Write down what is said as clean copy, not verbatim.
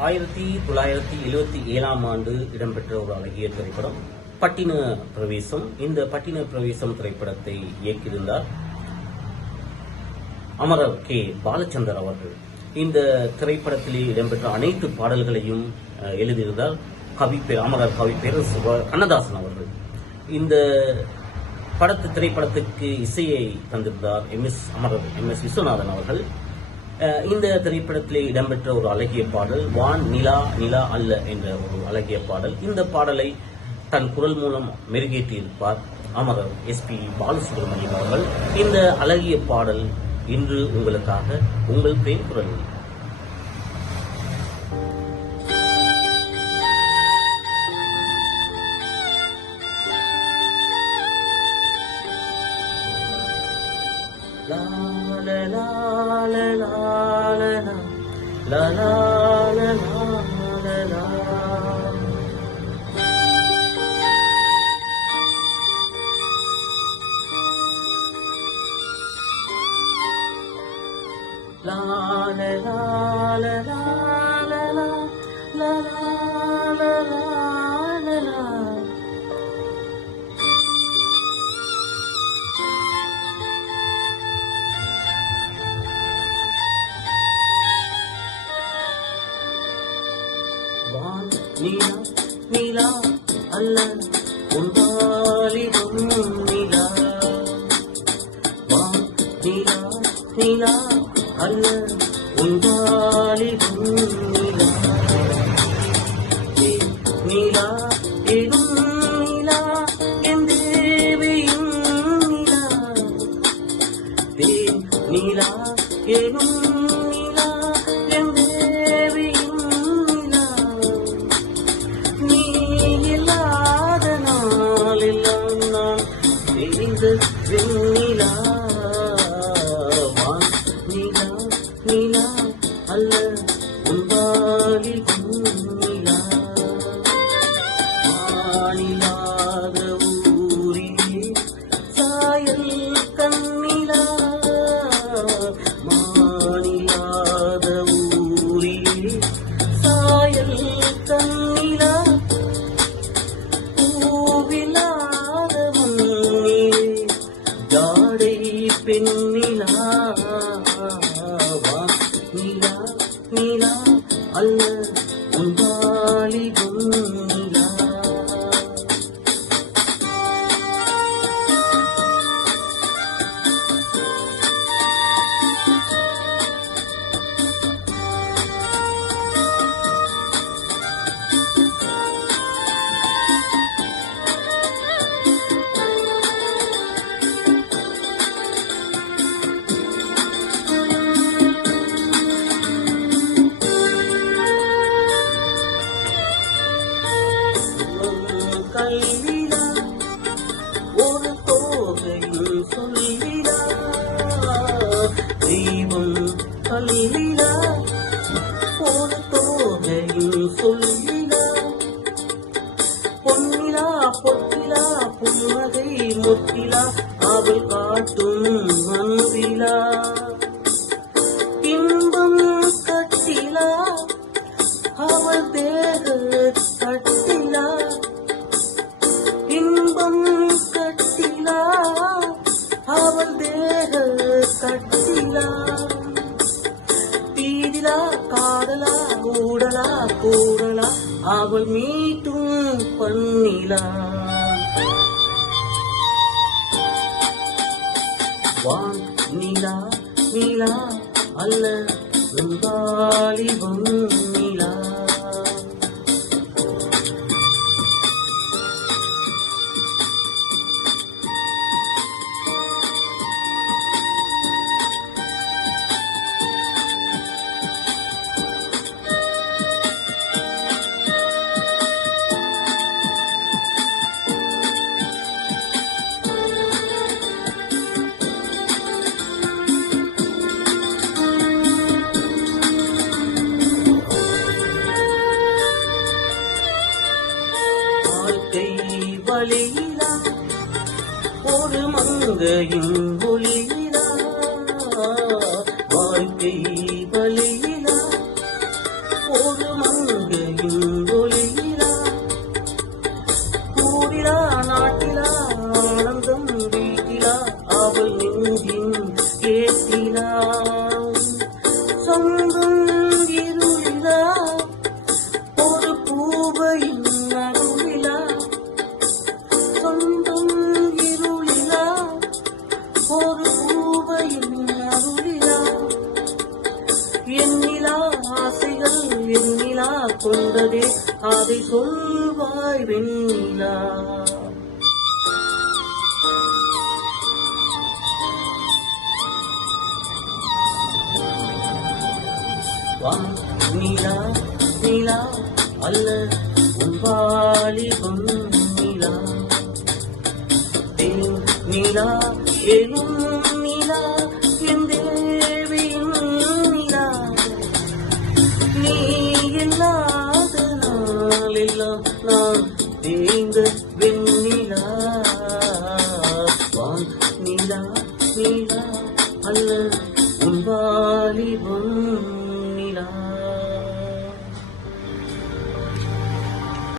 1977 இடம்பெற்ற ஒரு அழகிய திரைப்படம் பட்டின பிரவேசம். இந்த பட்டின பிரவேசம் திரைப்படத்தை இயக்கியிருந்தார் அமரர் கே பாலச்சந்தர் அவர்கள். இந்த திரைப்படத்திலே இடம்பெற்ற அனைத்து பாடல்களையும் எழுதியிருந்தார் அமரர் கவிப்பேரரசு கண்ணதாசன் அவர்கள். இந்த திரைப்படத்துக்கு இசையை தந்திருந்தார் அமரர் எம்.எஸ். விஸ்வநாதன் அவர்கள். இந்த திரைப்படத்திலே இடம்பெற்ற ஒரு அழகிய பாடல் வான் நிலா நிலா அல்ல என்ற ஒரு அழகிய பாடல். இந்த பாடலை தன் குரல் மூலம் மெருகேற்றியிருப்பார் அமரர் எஸ்.பி. பாலசுப்ரமணியம் அவர்கள். இந்த அழகிய பாடல் இன்று உங்களுக்காக உங்கள் பேர் குரலில். La la la la la la la la la la la. La la la la la la la la la la la. வான் நீலா நீலா அல்ல உண்டாலிடும் நீலா. வான் நீலா நீலா அல்ல உண்டாலிடும் நீலா. நீலா எனும் நீலா என் தேவியின் நீலா. நீலா எனும் நீலா என் தேவியின் நீலா. நீ இல்லாத நாளெல்லாம் நான் தெரிந்த வெண்ணிலா. நீலா நீலா அல்ல உண்டாலிடும் நீலா. மானிலாத ஊரிலே சாயல் கண்ணிலா. மானிலாத ஊரிலே சாயல் கண்ணிலா. பூவிலாத முன்னிலே ஜாடை பெண்ணிலா. நீலா நீலா அல்ல உண்டாலிடும் நீலா. கல்விலா ஒரு தோகையில் சொல்லிலா. தெய்வம் கல்விலா ஒரு தோகையில் சொல்லிலா. பொன்னிலா பொற்றிலா புன்னகை முத்திலா அவள் காட்டும் அன்பிலா. இன்பம் கட்டிலா அவள் தேக கட்டிலா. இன்பம் கட்டிலா அவள் தேக கட்டிலா. தீதிலா காதலா ஊடலா கூடலா அவள் மீட்டும் பண்ணிலா. வான் நீலா நீலா அல்ல உண்டாலிடும் நீலா. வழியிலா ஒரு மங்கையின் ஒளியிலா. வாழ்க்கை வழியிலா ஒரு கொண்டதே அதை சொல்வாய் வெண்ணிலா. நிலா நிலா அல்ல உன் வாலிபம் நிலா, நிலா எனும் நிலா என் தேவியின் நிலா, நீ இல்லாத நாளெல்லாம் நான் தேய்ந்த வெண்ணிலா. வான் நிலா நிலா அல்ல உன் வாலிபம்